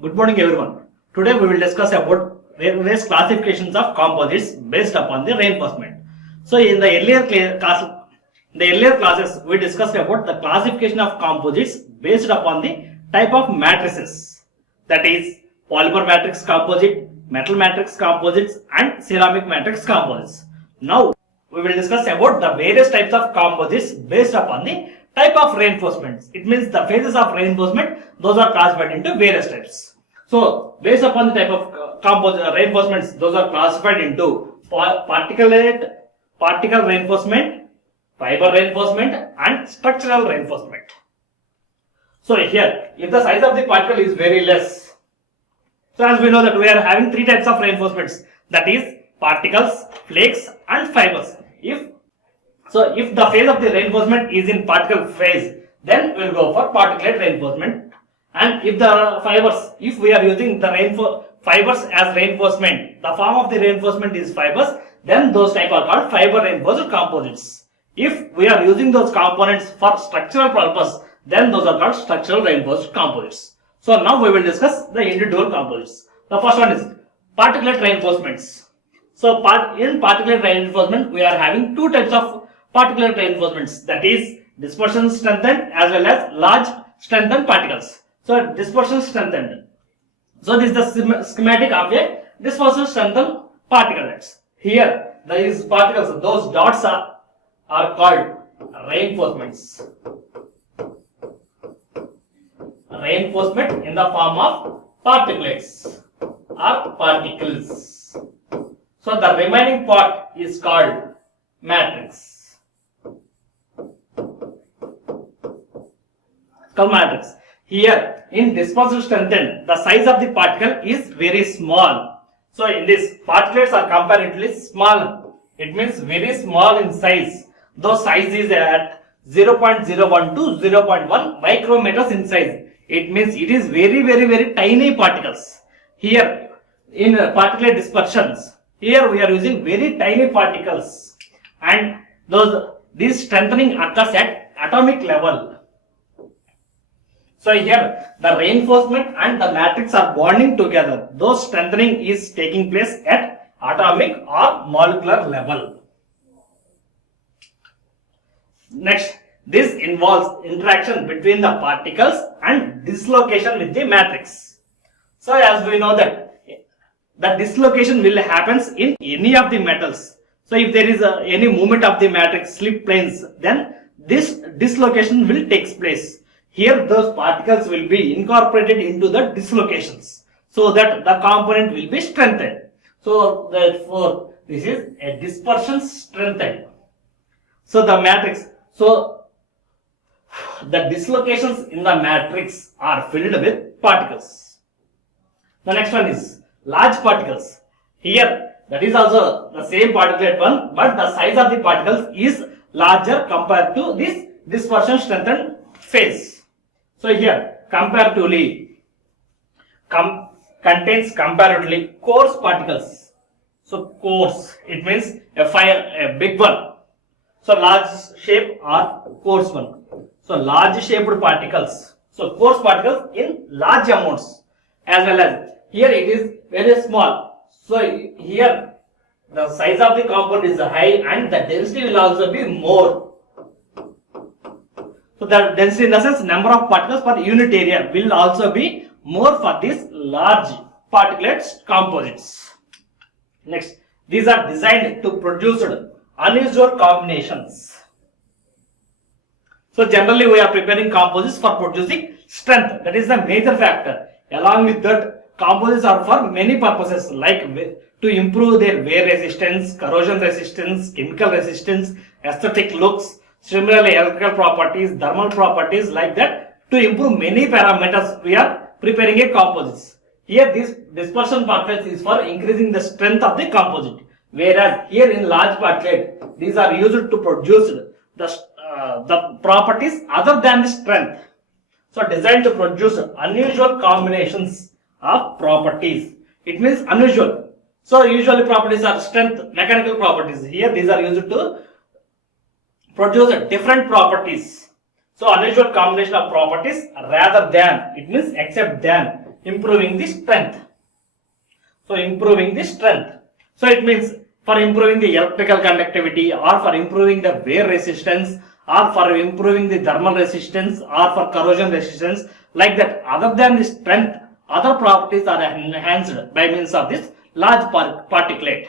Good morning everyone. Today we will discuss about various classifications of composites based upon the reinforcement. So in the earlier classes we discussed about the classification of composites based upon the type of matrices, that is polymer matrix composite, metal matrix composites and ceramic matrix composites. Now we will discuss about the various types of composites based upon the type of reinforcements. It means the phases of reinforcement, those are classified into various types. So based upon the type of reinforcements, those are classified into particle reinforcement, fiber reinforcement and structural reinforcement. So here, if the size of the particle is very less, so as we know that we are having three types of reinforcements, that is particles, flakes and fibers. If the phase of the reinforcement is in particle phase, then we will go for particulate reinforcement. And if the fibers, if we are using the fibers as reinforcement, the form of the reinforcement is fibers, then those type are called fiber reinforced composites. If we are using those components for structural purpose, then those are called structural reinforced composites. So now we will discuss the individual composites. The first one is particulate reinforcements. So in particulate reinforcement, we are having two types of particulate reinforcements, that is dispersion strengthened as well as large strengthened particles. So dispersion strengthened. So this is the schematic of a dispersion strengthened particles. Here these particles, those dots are called reinforcements. Reinforcement in the form of particulates or particles. So the remaining part is called matrix. Matrix. Here in dispersion strengthened, the size of the particle is very small. So in this, particulates are comparatively small. It means very small in size. Though size is at 0.01 to 0.1 micrometers in size. It means it is very tiny particles. Here in particulate dispersions, here we are using very tiny particles, and this strengthening occurs at atomic level. So here the reinforcement and the matrix are bonding together. Those strengthening is taking place at atomic or molecular level. Next, this involves interaction between the particles and dislocation with the matrix. So as we know that the dislocation will happens in any of the metals. So if there is any movement of the matrix slip planes, then this dislocation will take place. Here those particles will be incorporated into the dislocations, so that the component will be strengthened. So therefore this is a dispersion strengthened. So the matrix, so the dislocations in the matrix are filled with particles. The next one is large particles. Here that is also the same particulate one, but the size of the particles is larger compared to this dispersion strengthened phase. So here comparatively contains comparatively coarse particles. So coarse, it means a big one. So large shape or coarse one. So large shaped particles. So coarse particles in large amounts, as well as here it is very small. So here the size of the compound is high and the density will also be more. So the density, in the sense number of particles per unit area, will also be more for these large particulate composites. Next, these are designed to produce unusual combinations. So generally we are preparing composites for producing strength. That is the major factor. Along with that, composites are for many purposes, like to improve their wear resistance, corrosion resistance, chemical resistance, aesthetic looks, similarly electrical properties, thermal properties, like that. To improve many parameters, we are preparing a composites. Here this dispersion particulate is for increasing the strength of the composite, whereas here in large particulate, these are used to produce the properties other than the strength. So designed to produce unusual combinations of properties. It means unusual. So usually properties are strength, mechanical properties. Here these are used to produce different properties. So unusual combination of properties rather than, it means except than improving the strength. So improving the strength. So it means for improving the electrical conductivity, or for improving the wear resistance, or for improving the thermal resistance, or for corrosion resistance, like that. Other than the strength, other properties are enhanced by means of this large particulate.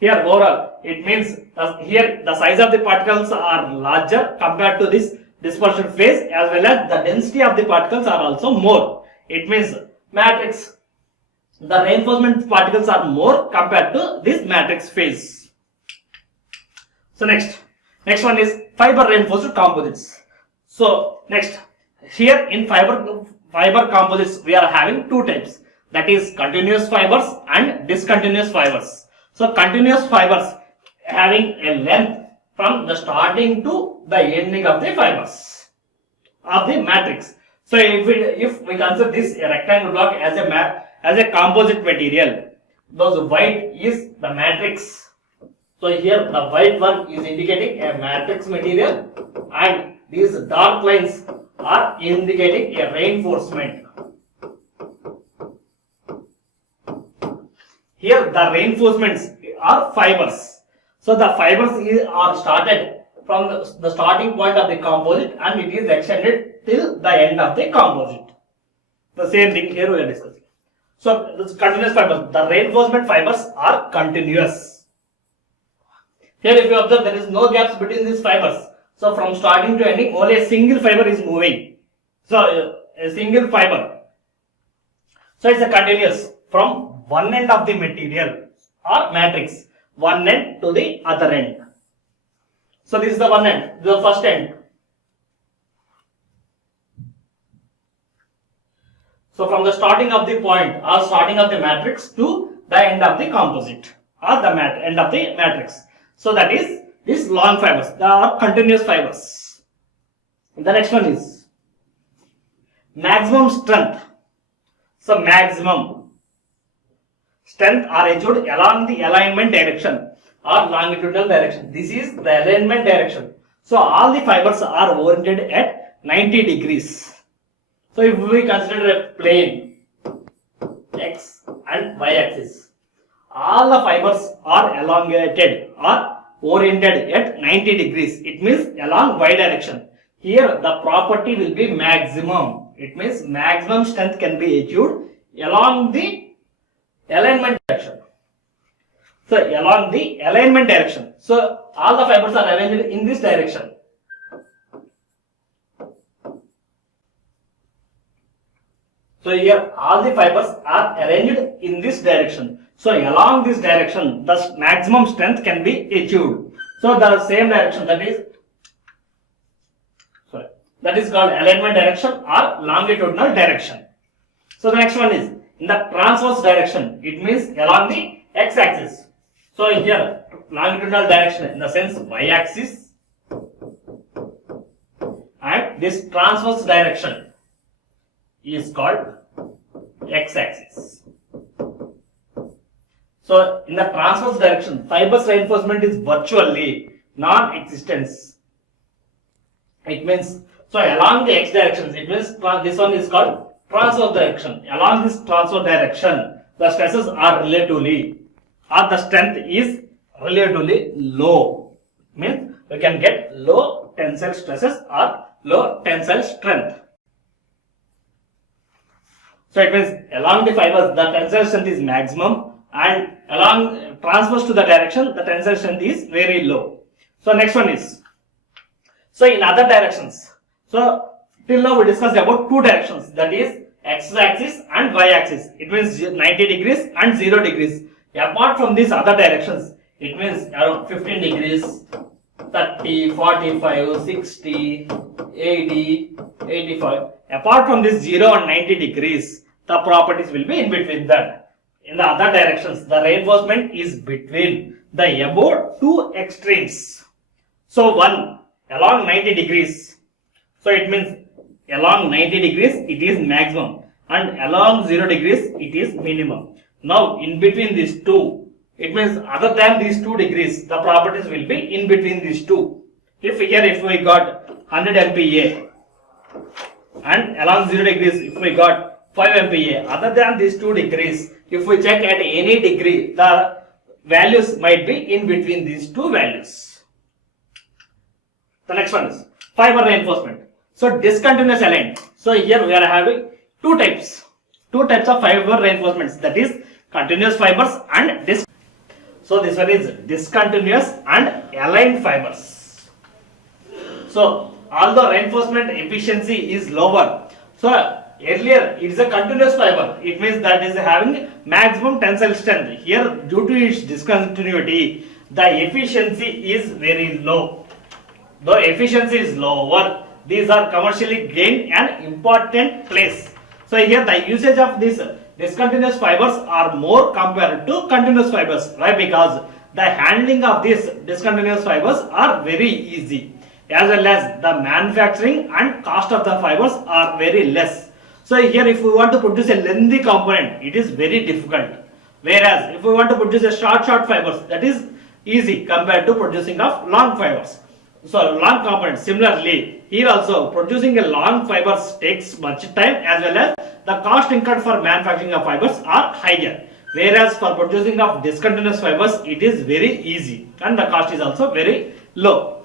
Here overall, it means here the size of the particles are larger compared to this dispersion phase, as well as the density of the particles are also more. It means matrix, the reinforcement particles are more compared to this matrix phase. So next one is fiber reinforced composites. So next, here in fiber composites we are having two types, that is continuous fibers and discontinuous fibers. So continuous fibers having a length from the starting to the ending of the fibers of the matrix. So if we consider this rectangle block as a composite material, those white is the matrix. So here the white one is indicating a matrix material, and these dark lines are indicating a reinforcement. Here the reinforcements are fibers. So the fibers are started from the starting point of the composite, and it is extended till the end of the composite. The same thing here we are discussing. So this continuous fibers, the reinforcement fibers are continuous. Here if you observe, there is no gaps between these fibers. So from starting to ending, only a single fiber is moving. So a single fiber. So it's a continuous from one end of the material or matrix, one end to the other end. So this is the one end, the first end. So from the starting of the point or starting of the matrix to the end of the composite or the end of the matrix. So that is these long fibers, they are continuous fibers. The next one is maximum strength. So maximum strength are achieved along the alignment direction or longitudinal direction. This is the alignment direction. So all the fibers are oriented at 90 degrees. So if we consider a plane x and y axis, all the fibers are elongated or oriented at 90 degrees. It means along y direction. Here the property will be maximum. It means maximum strength can be achieved along the alignment direction. So along the alignment direction. So all the fibers are arranged in this direction. So here all the fibers are arranged in this direction. So along this direction, the maximum strength can be achieved. So the same direction, that is called alignment direction or longitudinal direction. So the next one is in the transverse direction. It means along the x-axis. So here longitudinal direction in the sense y-axis, and this transverse direction is called x-axis. So in the transverse direction, fibers reinforcement is virtually non-existent. It means, so along the x directions, it means this one is called transverse direction. Along this transverse direction, the stresses are relatively, or the strength is relatively low. Means we can get low tensile stresses or low tensile strength. So it means along the fibers, the tensile strength is maximum, and along transverse to the direction, the tensile strength is very low. So next one is, so in other directions. So till now we discussed about two directions, that is x-axis and y-axis. It means 90 degrees and 0 degrees. Apart from these other directions, it means around 15 degrees, 30, 45, 60, 80, 85. Apart from this 0 and 90 degrees, the properties will be in between that. In the other directions, the reinforcement is between the above two extremes. So one along 90 degrees. So it means along 90 degrees it is maximum, and along 0 degrees it is minimum. Now in between these two, it means other than these 2 degrees, the properties will be in between these two. If we got 100 MPa, and along 0 degrees if we got 5 MPa. Other than these 2 degrees, if we check at any degree, the values might be in between these 2 values. The next one is fiber reinforcement. So discontinuous aligned. So here we are having two types of fiber reinforcements, that is continuous fibers and So this one is discontinuous and aligned fibers. So although reinforcement efficiency is lower, so earlier it is a continuous fiber, it means that is having maximum tensile strength. Here due to its discontinuity, the efficiency is very low. Though efficiency is lower, these are commercially gained an important place. So here the usage of these discontinuous fibers are more compared to continuous fibers. Why? Because the handling of these discontinuous fibers are very easy, as well as the manufacturing and cost of the fibers are very less. So here if we want to produce a lengthy component, it is very difficult. Whereas if we want to produce a short fibers, that is easy compared to producing of long fibers. So long components. Similarly, here also producing a long fibers takes much time, as well as the cost incurred for manufacturing of fibers are higher. Whereas for producing of discontinuous fibers, it is very easy and the cost is also very low.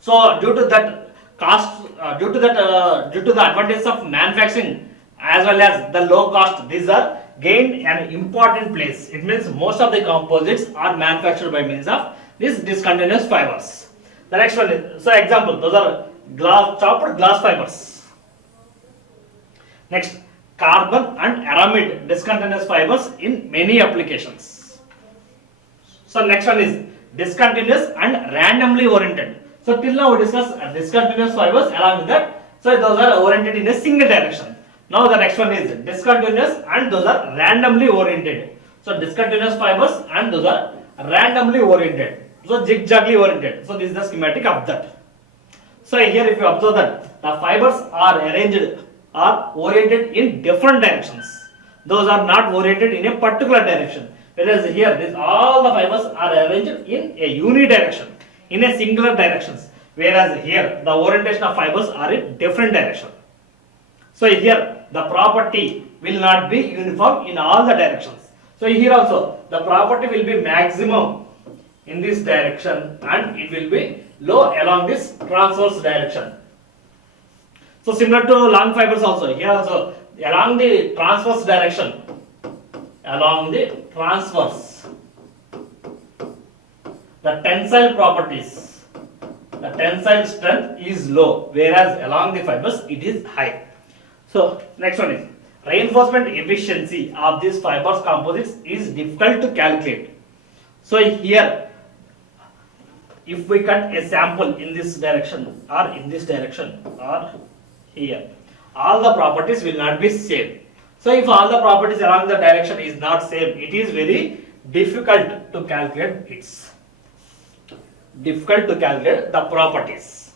So due to that cost, due to the advantage of manufacturing as well as the low cost, these are gained an important place. It means most of the composites are manufactured by means of these discontinuous fibers. The next one is, so example, those are chopped glass fibers. Next, carbon and aramid discontinuous fibers in many applications. So next one is discontinuous and randomly oriented. So till now we discussed discontinuous fibers, along with that, so those are oriented in a single direction. Now the next one is discontinuous and those are randomly oriented. So discontinuous fibers and those are randomly oriented. So zigzagly oriented. So this is the schematic of that. So here if you observe that the fibers are oriented in different directions. Those are not oriented in a particular direction. Whereas here all the fibers are arranged in a unidirection, in a singular directions. Whereas here the orientation of fibers are in different direction. So here the property will not be uniform in all the directions. So here also the property will be maximum in this direction and it will be low along this transverse direction. So similar to long fibers also, here also along the transverse direction, along the transverse, the tensile properties, the tensile strength is low, whereas along the fibers it is high. So next one is reinforcement efficiency of these fibers composites is difficult to calculate. So here if we cut a sample in this direction or in this direction or here, all the properties will not be same. So if all the properties along the direction is not same, it is very difficult to calculate the properties,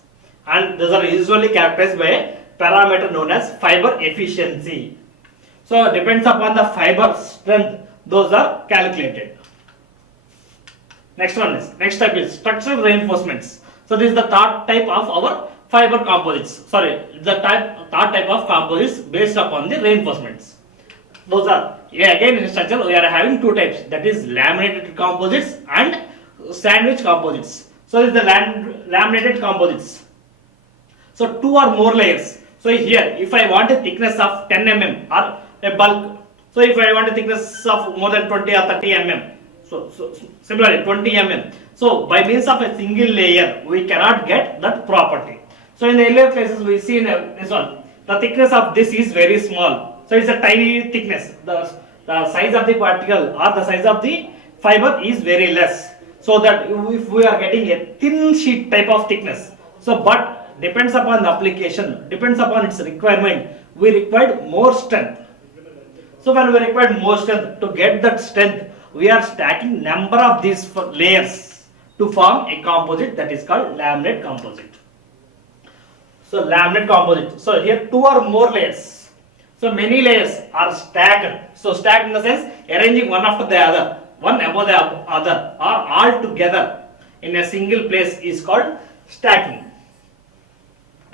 and those are usually characterized by a parameter known as fiber efficiency. So depends upon the fiber strength, those are calculated. Next type is structural reinforcements. So this is the third type of our fiber composites. Sorry, the third type of composites based upon the reinforcements. Those are, again in structure we are having two types, that is laminated composites and sandwich composites. So this is the laminated composites. So two or more layers. So here if I want a thickness of 10 mm or a bulk, so if I want a thickness of more than 20 or 30 mm, so similarly 20 mm. So by means of a single layer we cannot get that property. So in the earlier cases we see in this one, the thickness of this is very small. So it's a tiny thickness. The size of the particle or the size of the fiber is very less. So that if we are getting a thin sheet type of thickness, so but depends upon the application, depends upon its requirement, we require more strength. So when we require more strength, to get that strength, we are stacking number of these layers to form a composite that is called laminate composite. So laminate composite. So here two or more layers. So many layers are stacked. So stacked in the sense arranging one after the other, one above the other, or all together in a single place is called stacking.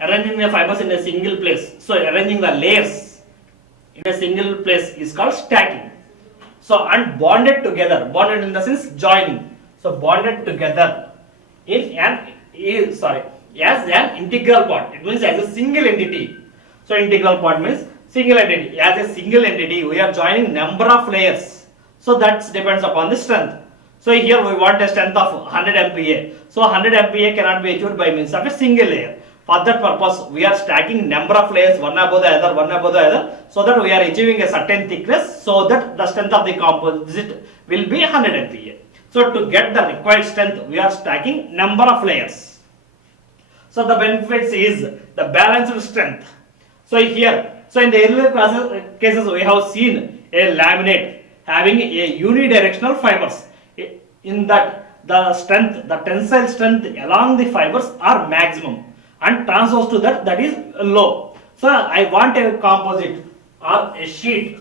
Arranging the fibers in a single place. So arranging the layers in a single place is called stacking. So and bonded together, bonded in the sense joining. So bonded together in an as an integral part. It means as a single entity. So integral part means single entity. As a single entity, we are joining number of layers. So that depends upon the strength. So here we want a strength of 100 MPa. So 100 MPa cannot be achieved by means of a single layer. For that purpose, we are stacking number of layers one above the other, one above the other, so that we are achieving a certain thickness, so that the strength of the composite will be 100 MPa. So to get the required strength, we are stacking number of layers. So the benefits is the balanced strength. So here, so in the earlier cases, we have seen a laminate having a unidirectional fibers. In that, the strength, the tensile strength along the fibers are maximum, and transverse to that is low. So I want a composite or a sheet.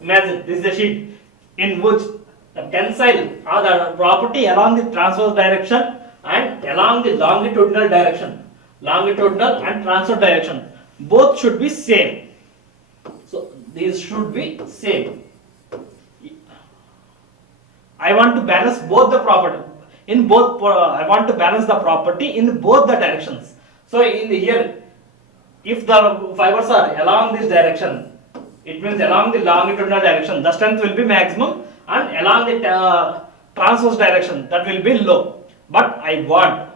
Imagine this is a sheet in which the tensile or the property along the transverse direction and along the longitudinal direction, longitudinal and transverse direction, both should be same. So these should be same. I want to balance both the property in both. I want to balance the property in both the directions. So in here, if the fibers are along this direction, it means along the longitudinal direction, the strength will be maximum, and along the transverse direction, that will be low. But I want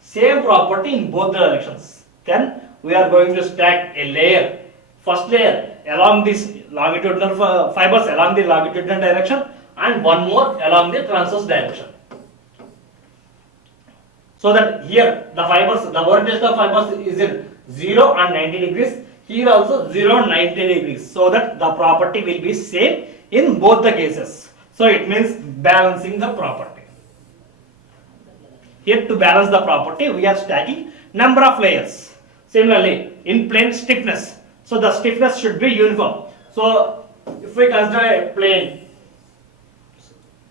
same property in both the directions. Then we are going to stack a layer. First layer along this longitudinal fibers along the longitudinal direction, and one more along the transverse direction. So that here the fibers, the orientation of fibers is in 0 and 90 degrees. Here also 0 and 90 degrees. So that the property will be same in both the cases. So it means balancing the property. Here to balance the property, we are stacking number of layers. Similarly, in plane stiffness, so the stiffness should be uniform. So if we consider a plane,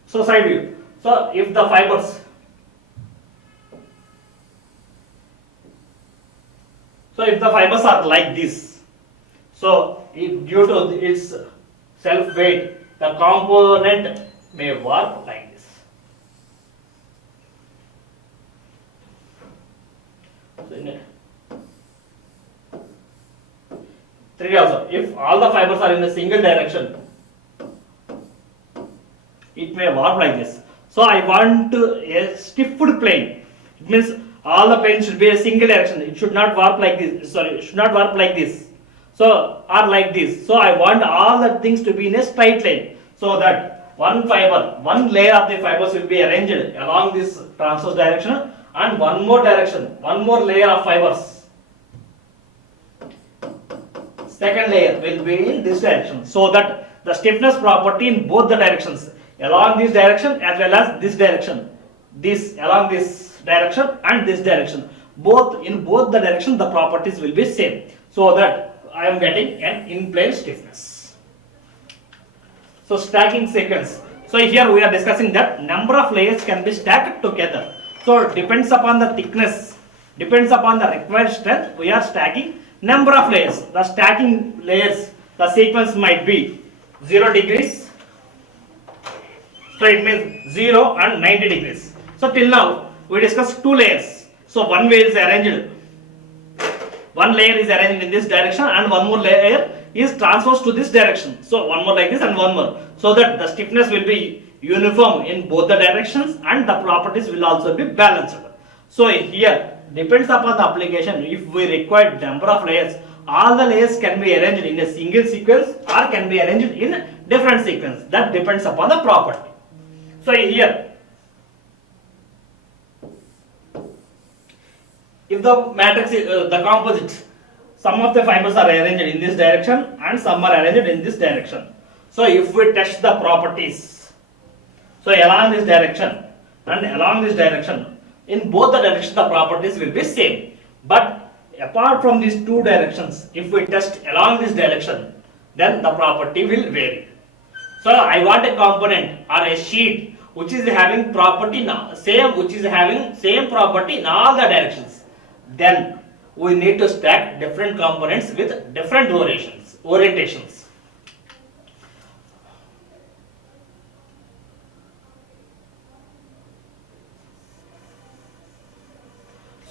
so side view, so if the fibers, are like this, so if due to its self weight, the component may warp like this. So three also, if all the fibers are in a single direction, it may warp like this. So I want a stiffed plane. It means all the planes should be a single direction. It should not warp like this. Sorry, it should not warp like this. So or like this. So I want all the things to be in a straight line, so that one layer of the fibers will be arranged along this transverse direction, and one more layer of fibers. Second layer will be in this direction, so that the stiffness property in both the directions, along this direction as well as this direction, along this direction and this direction, in both the directions the properties will be same, so that I am getting an in-plane stiffness. So stacking sequence. So here we are discussing that number of layers can be stacked together. So depends upon the thickness, depends upon the required strength, we are stacking number of layers. The stacking layers, the sequence might be 0 degrees. So it means 0 and 90 degrees. So till now we discussed two layers. So one layer is arranged in this direction, and one more layer is transverse to this direction. So one more like this and one more, so that the stiffness will be uniform in both the directions and the properties will also be balanced. So here depends upon the application. If we require number of layers, all the layers can be arranged in a single sequence or can be arranged in different sequence. That depends upon the property. So here, if the matrix is the composite, some of the fibers are arranged in this direction and some are arranged in this direction. So if we test the properties, so along this direction and along this direction, in both the directions the properties will be same. But apart from these two directions, if we test along this direction, then the property will vary. So I want a component or a sheet which is having property same property in all the directions. Then we need to stack different components with different orientations.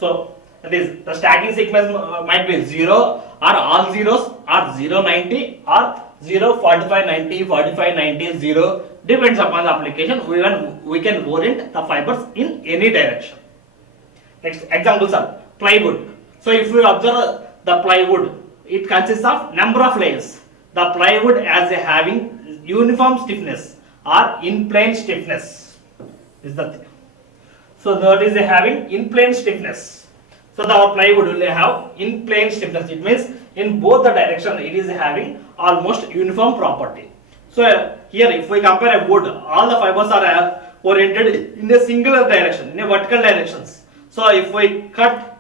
So that is the stacking sequence might be 0 or all zeros or 0 90 or 0 45 90 45 90 0, depends upon the application. We can orient the fibers in any direction. Next examples are plywood. So if we observe the plywood, it consists of number of layers. The plywood as having uniform stiffness or in plane stiffness is the thing. So that is having in plane stiffness. So the plywood will have in plane stiffness. It means in both the direction it is having almost uniform property. So here if we compare a wood, all the fibers are oriented in a singular direction, in a vertical directions. So if we cut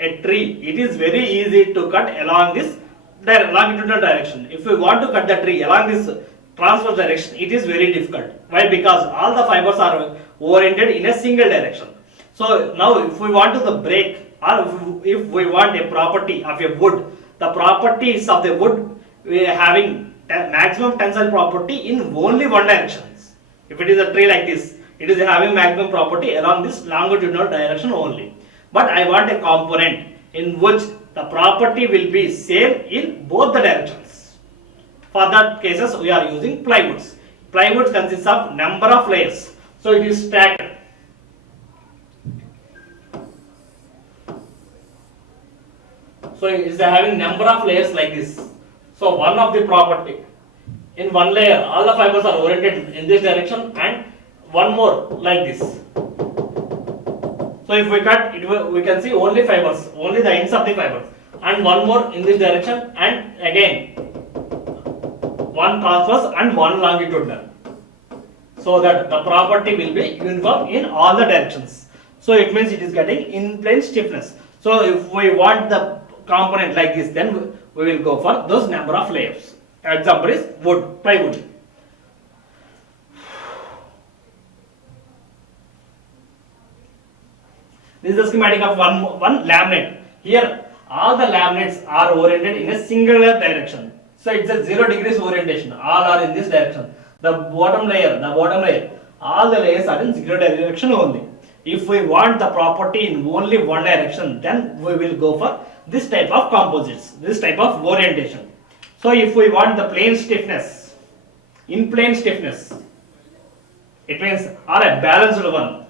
a tree, it is very easy to cut along this longitudinal direction. If we want to cut the tree along this transverse direction, it is very difficult. Why? Because all the fibers are oriented in a single direction. So now if we want to break, or if we want a property of a wood, the properties of the wood we are having maximum tensile property in only one direction. If it is a tree like this, it is having maximum property along this longitudinal direction only. But I want a component in which the property will be same in both the directions. For that cases we are using plywoods. Plywoods consists of number of layers. So it is stacked. So it is having number of layers like this. So one of the property, in one layer all the fibers are oriented in this direction and one more like this. So if we cut it, we can see only fibers, only the ends of the fibers, and one more in this direction, and again one transverse and one longitudinal, so that the property will be uniform in all the directions. So it means it is getting in plane stiffness. So if we want the component like this, then we will go for those number of layers. Example is wood, plywood. This is the schematic of one laminate. Here all the laminates are oriented in a singular direction. So it's a 0 degrees orientation. All are in this direction. The bottom layer, all the layers are in 0 direction only. If we want the property in only one direction, then we will go for this type of composites, this type of orientation. So if we want the plane stiffness, in plane stiffness, it means or a balanced one,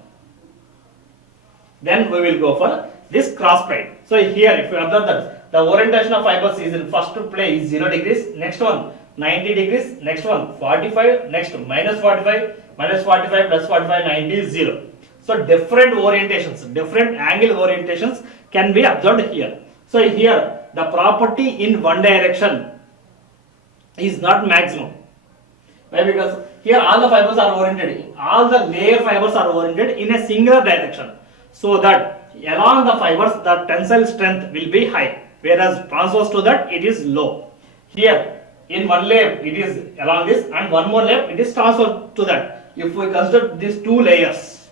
then we will go for this cross plane. So here if you observe that the orientation of fibers is in first plane is 0 degrees, next one 90 degrees, next one 45, next minus 45, minus 45, plus 45, 90 is 0. So different orientations, different angle orientations can be observed here. So here the property in one direction is not maximum. Why? Because here all the fibers are oriented, all the layer fibers are oriented in a singular direction, so that along the fibers the tensile strength will be high, whereas transverse to that it is low. Here in one layer it is along this, and one more layer it is transverse to that. If we consider these two layers,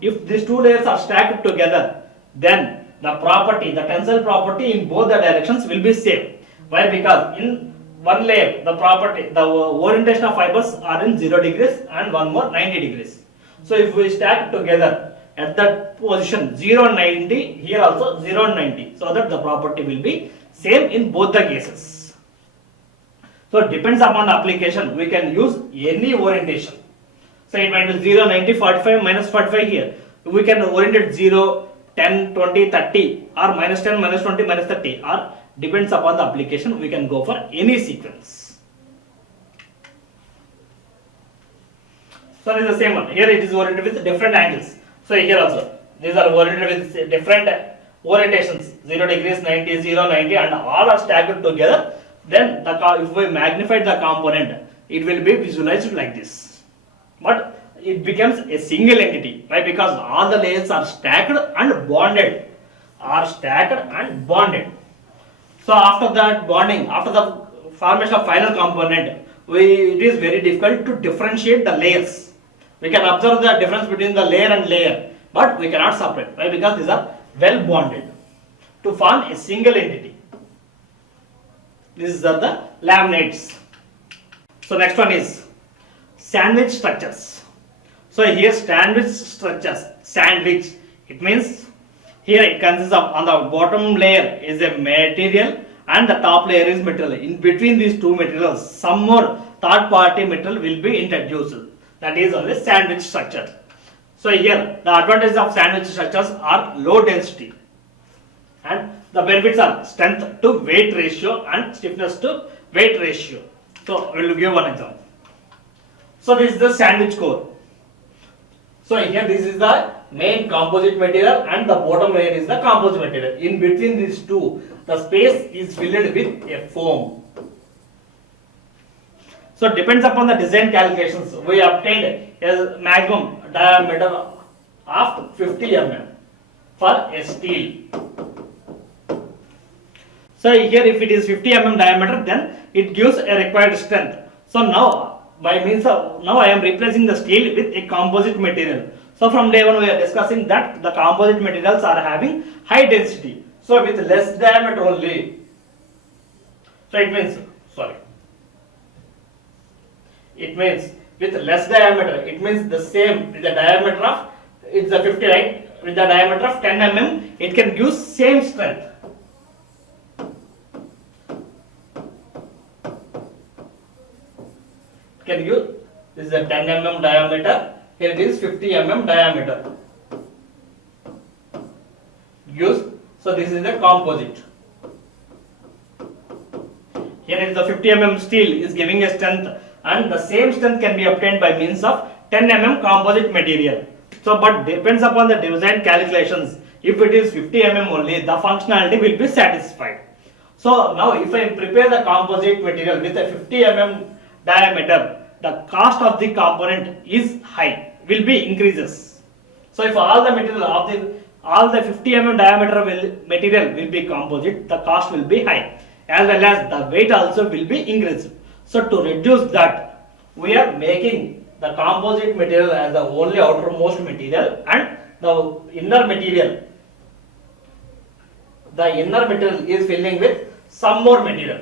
if these two layers are stacked together, then the property, the tensile property in both the directions will be same. Why? Because in one layer the property, the orientation of fibers are in 0 degrees and one more 90 degrees. So if we stack together at that position 0 and 90, here also 0 and 90, so that the property will be same in both the cases. So it depends upon the application, we can use any orientation. So it might be 0, 90, 45, minus 45 here. We can orient it 0, 10, 20, 30, or minus 10, minus 20, minus 30, or depends upon the application, we can go for any sequence. So it is the same one. Here it is oriented with different angles. So here also, these are oriented with different orientations, 0 degrees, 90, 0, 90, and all are stacked together. Then if we magnify the component, it will be visualized like this. But it becomes a single entity. Why? Because all the layers are stacked and bonded. So after that bonding, after the formation of final component, it is very difficult to differentiate the layers. We can observe the difference between the layer and layer, but we cannot separate. Why? Because these are well bonded to form a single entity. These are the laminates. So next one is sandwich structures. So here sandwich structures, sandwich, it means here it consists of, on the bottom layer is a material and the top layer is material. In between these two materials, some more third party material will be introduced. That is only sandwich structure. So here the advantages of sandwich structures are low density, and the benefits are strength to weight ratio and stiffness to weight ratio. So we will give one example. So this is the sandwich core. So here this is the main composite material and the bottom layer is the composite material. In between these two, the space is filled with a foam. So depends upon the design calculations, we obtained a maximum diameter of 50 mm for a steel. So here if it is 50 mm diameter, then it gives a required strength. So now by means of, now I am replacing the steel with a composite material. So from day one we are discussing that the composite materials are having high density. So with less diameter only. So it means, it means with less diameter, it means the same with the diameter of, it's a 50, right? With the diameter of 10 mm, it can give same strength. Can use, this is a 10 mm diameter, here it is 50 mm diameter. Use, so this is the composite. Here is the 50 mm steel is giving a strength, and the same strength can be obtained by means of 10 mm composite material. So but depends upon the design calculations. If it is 50 mm only, the functionality will be satisfied. So now if I prepare the composite material with a 50 mm diameter, the cost of the component is high, will be increases. So if all the material of the 50 mm diameter material will be composite, the cost will be high, as well as the weight also will be increased. So to reduce that, we are making the composite material as the only outermost material, and the inner material is filling with some more material.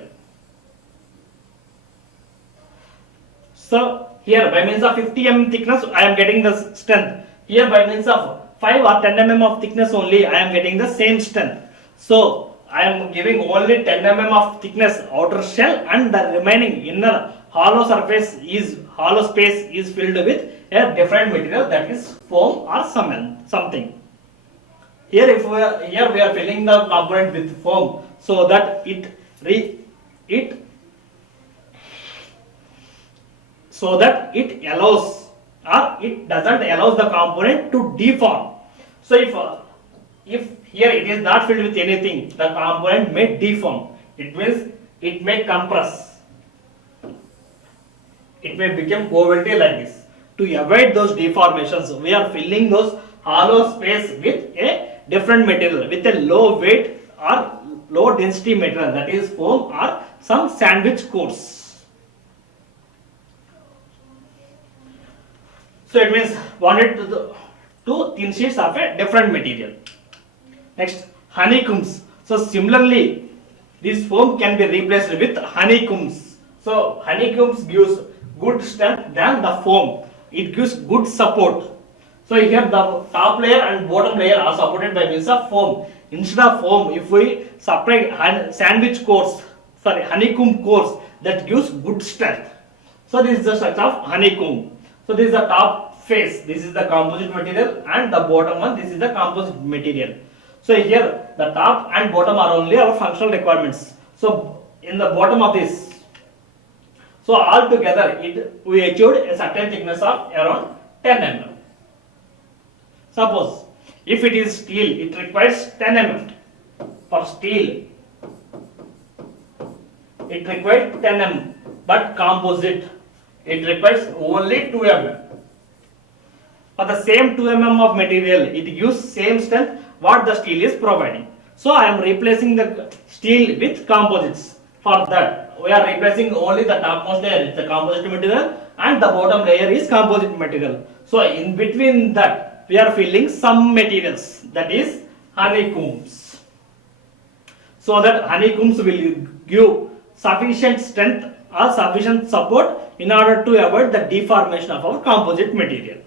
So here by means of 50 mm thickness I am getting the strength. Here by means of 5 or 10 mm of thickness only I am getting the same strength. So I am giving only 10 mm of thickness outer shell, and the remaining inner hollow space is filled with a different material, that is foam or something. Here we are filling the component with foam so that it allows, or it doesn't allow the component to deform. So if here it is not filled with anything, the component may deform. It means it may compress. It may become covalently like this. To avoid those deformations, we are filling those hollow space with a different material, with a low weight or low density material, that is foam or some sandwich cores. So it means wanted two thin sheets of a different material. Next, honeycombs. So similarly, this foam can be replaced with honeycombs. So honeycombs gives good strength than the foam. It gives good support. So here the top layer and bottom layer are supported by means of foam. Instead of foam, if we separate honeycomb cores, that gives good strength. So this is the structure of honeycomb. So this is the top face, this is the composite material, and the bottom one, this is the composite material. So here the top and bottom are only our functional requirements. So in the bottom of this, so all together we achieved a certain thickness of around 10 mm. Suppose if it is steel, it requires 10 mm. For steel, it requires 10 mm, but composite, it requires only 2 mm. For the same 2 mm of material, it gives same strength what the steel is providing. So I am replacing the steel with composites. For that, we are replacing only the topmost layer, it's the composite material, and the bottom layer is composite material. So in between that, we are filling some materials, that is honeycombs. So that honeycombs will give sufficient strength or sufficient support in order to avoid the deformation of our composite material.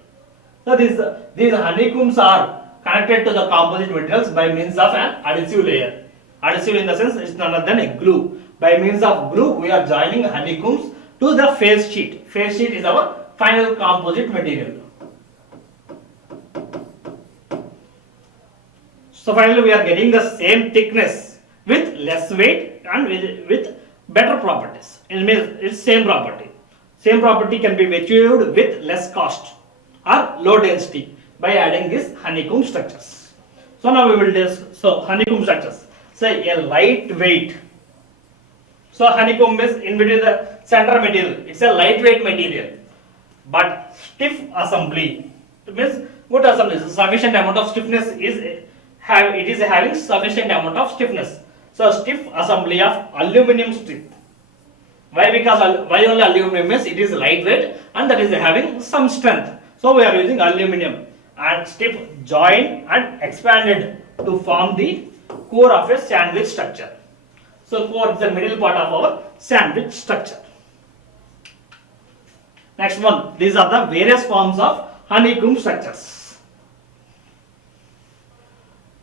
So these honeycombs are connected to the composite materials by means of an adhesive layer. Adhesive in the sense it's none other than a glue. By means of glue, we are joining honeycombs to the face sheet. Face sheet is our final composite material. So finally, we are getting the same thickness with less weight and with better properties. It means it's same property. Same property can be achieved with less cost or low density by adding these honeycomb structures. So now we will discuss honeycomb structures. Say a lightweight. So honeycomb is in between the center material. It's a lightweight material, but stiff assembly. It means good assembly. Sufficient amount of stiffness is having sufficient amount of stiffness. So stiff assembly of aluminum strip. Why? Because why only aluminum means it is lightweight and that is having some strength. So we are using aluminum and stiff joined and expanded to form the core of a sandwich structure. So core is the middle part of our sandwich structure. Next one, these are the various forms of honeycomb structures.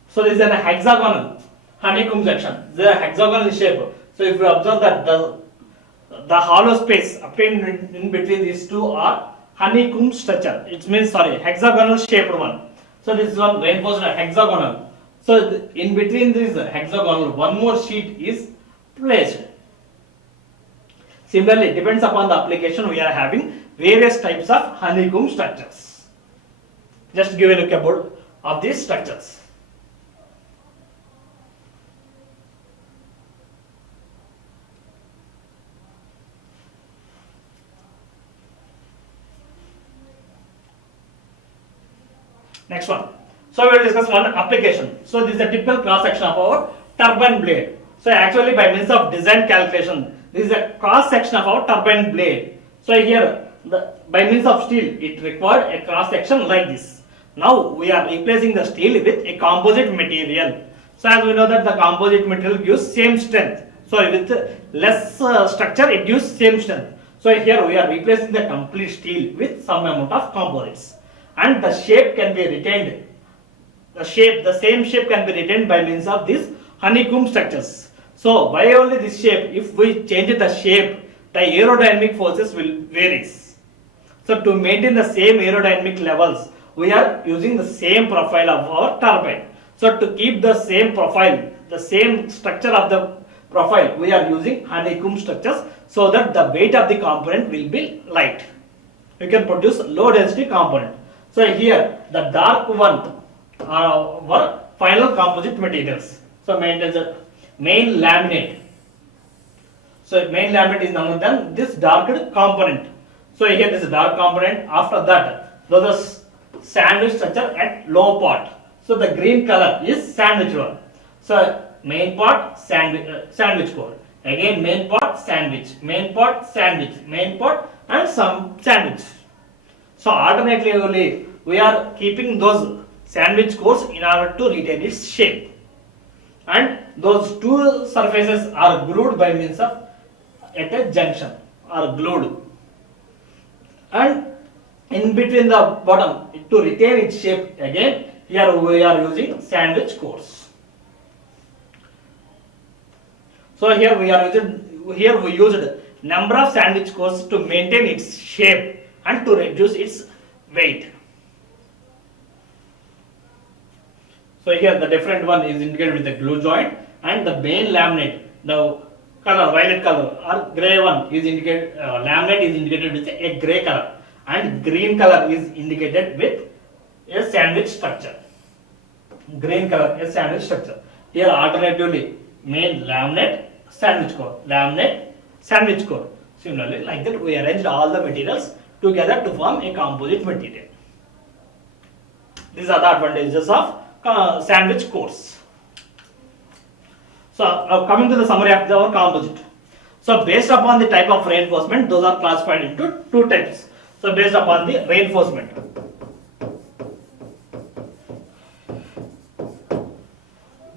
So this is an hexagonal honeycomb section. They are hexagonal shape. So if you observe that the hollow space obtained in between these two are honeycomb structure. It means hexagonal shaped one. So this is one reinforced hexagonal. So in between this hexagonal, one more sheet is placed. Similarly, depends upon the application, we are having various types of honeycomb structures. Just give a look about of these structures. Next one. So we will discuss one application. So this is a typical cross section of our turbine blade. So actually by means of design calculation, this is a cross section of our turbine blade. So here by means of steel, it required a cross section like this. Now we are replacing the steel with a composite material. So as we know that the composite material gives same strength. So with less structure, it gives same strength. So here we are replacing the complete steel with some amount of composites. And the shape can be retained. The same shape can be retained by means of these honeycomb structures. So why only this shape? If we change the shape, the aerodynamic forces will vary. So to maintain the same aerodynamic levels, we are using the same profile of our turbine. So to keep the same profile, the same structure of the profile, we are using honeycomb structures so that the weight of the component will be light. You can produce low density component. So here the dark one were final composite materials. So main laminate. So main laminate is none other than this dark component. So here this dark component. After that, those are sandwich structure at low part. So the green color is sandwich one. So main part sandwich core. Again main part sandwich, main part sandwich, main part and some sandwich. So alternatively, we are keeping those sandwich cores in order to retain its shape. And those two surfaces are glued by means of at a junction are glued. And in between the bottom to retain its shape again, here we are using sandwich cores. So here we used number of sandwich cores to maintain its shape and to reduce its weight. So here the different one is indicated with the glue joint and the main laminate, the color violet color or grey one is indicated, laminate is indicated with a grey color and green color is indicated with a sandwich structure. Green color is sandwich structure. Here alternatively main laminate, sandwich core, laminate, sandwich core. Similarly like that we arranged all the materials together to form a composite material. These are the advantages of sandwich cores. So coming to the summary of our composite. So based upon the type of reinforcement, those are classified into two types. So based upon the reinforcement.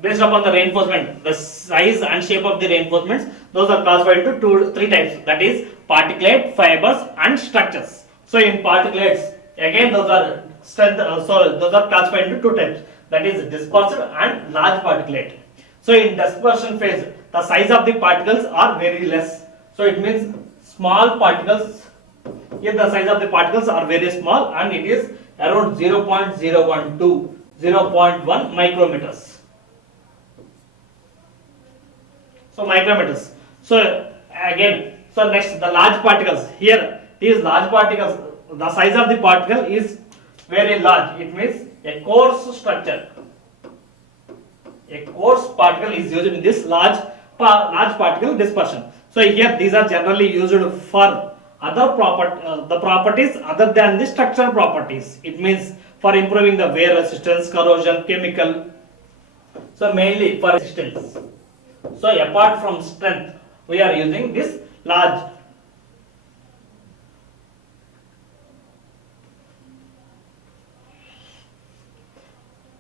Based upon the reinforcement, the size and shape of the reinforcements, those are classified into three types. That is particulate, fibers and structures. So in particulates, again those are those are classified into two types. that is dispersed and large particulate. So in dispersion phase, the size of the particles are very less. So it means small particles, if the size of the particles are very small and it is around 0.012, 0.1 micrometers. So micrometers. So again, so next the large particles. Here these large particles, the size of the particle is very large. It means a coarse structure. A coarse particle is used in this large particle dispersion. So here these are generally used for other the properties other than the structural properties. It means for improving the wear resistance, corrosion, chemical. So mainly for resistance. So apart from strength, we are using this large.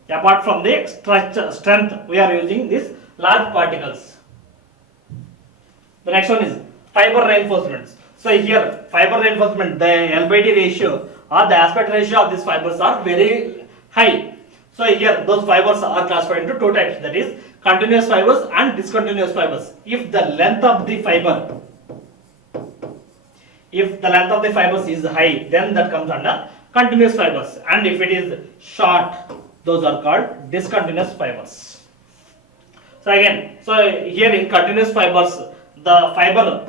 Apart from the strength, we are using these large particles. The next one is fiber reinforcements. So here fiber reinforcement, the L/D ratio or the aspect ratio of these fibers are very high. So here those fibers are classified into two types, that is continuous fibers and discontinuous fibers. If the length of the fibers is high, then that comes under continuous fibers, and if it is short, those are called discontinuous fibers. So again, so here in continuous fibers, the fiber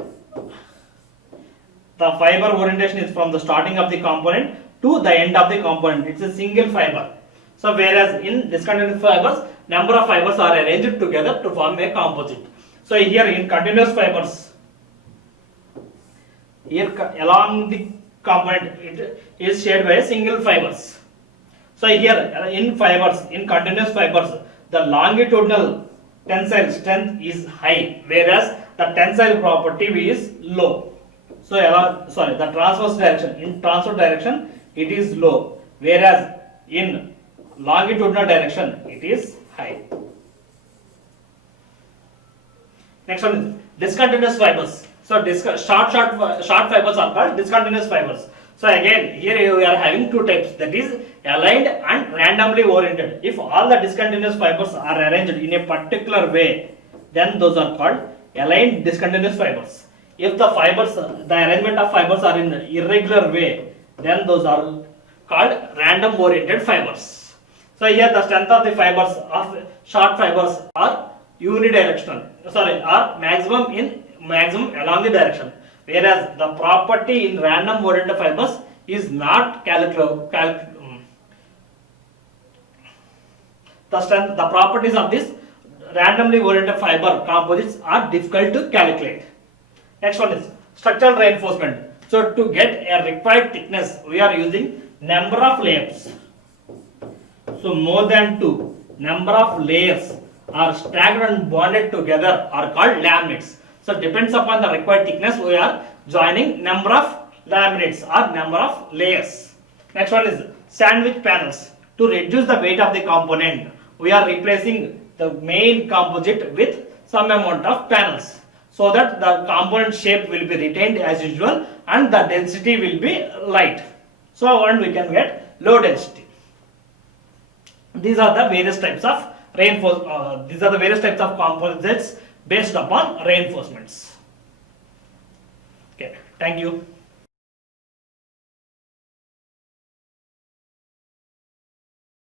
orientation is from the starting of the component to the end of the component. It's a single fiber. So whereas in discontinuous fibers, number of fibers are arranged together to form a composite. So here in continuous fibers, here along the component it is shared by single fibers. So here in continuous fibers, the longitudinal tensile strength is high, whereas the tensile property is low. So the transverse direction, in transverse direction it is low, whereas in longitudinal direction it is high. Next one is discontinuous fibers. So short fibers are called discontinuous fibers. So again, here we are having two types, that is aligned and randomly oriented. If all the discontinuous fibers are arranged in a particular way, then those are called aligned discontinuous fibers. If the arrangement of fibers are in irregular way, then those are called random oriented fibers. So here the strength of the fibers of short fibers are unidirectional, are maximum along the direction, whereas the property in random oriented fibers is not calculable. The properties of this randomly oriented fiber composites are difficult to calculate. Next one is structural reinforcement. So to get a required thickness, we are using number of layers. So more than 2 number of layers are stacked and bonded together are called laminates. So depends upon the required thickness, we are joining number of laminates or number of layers. Next one is sandwich panels. To reduce the weight of the component, we are replacing the main composite with some amount of panels, so that the component shape will be retained as usual and the density will be light. So and we can get low density. These are the various types of composites based upon reinforcements. Okay, thank you.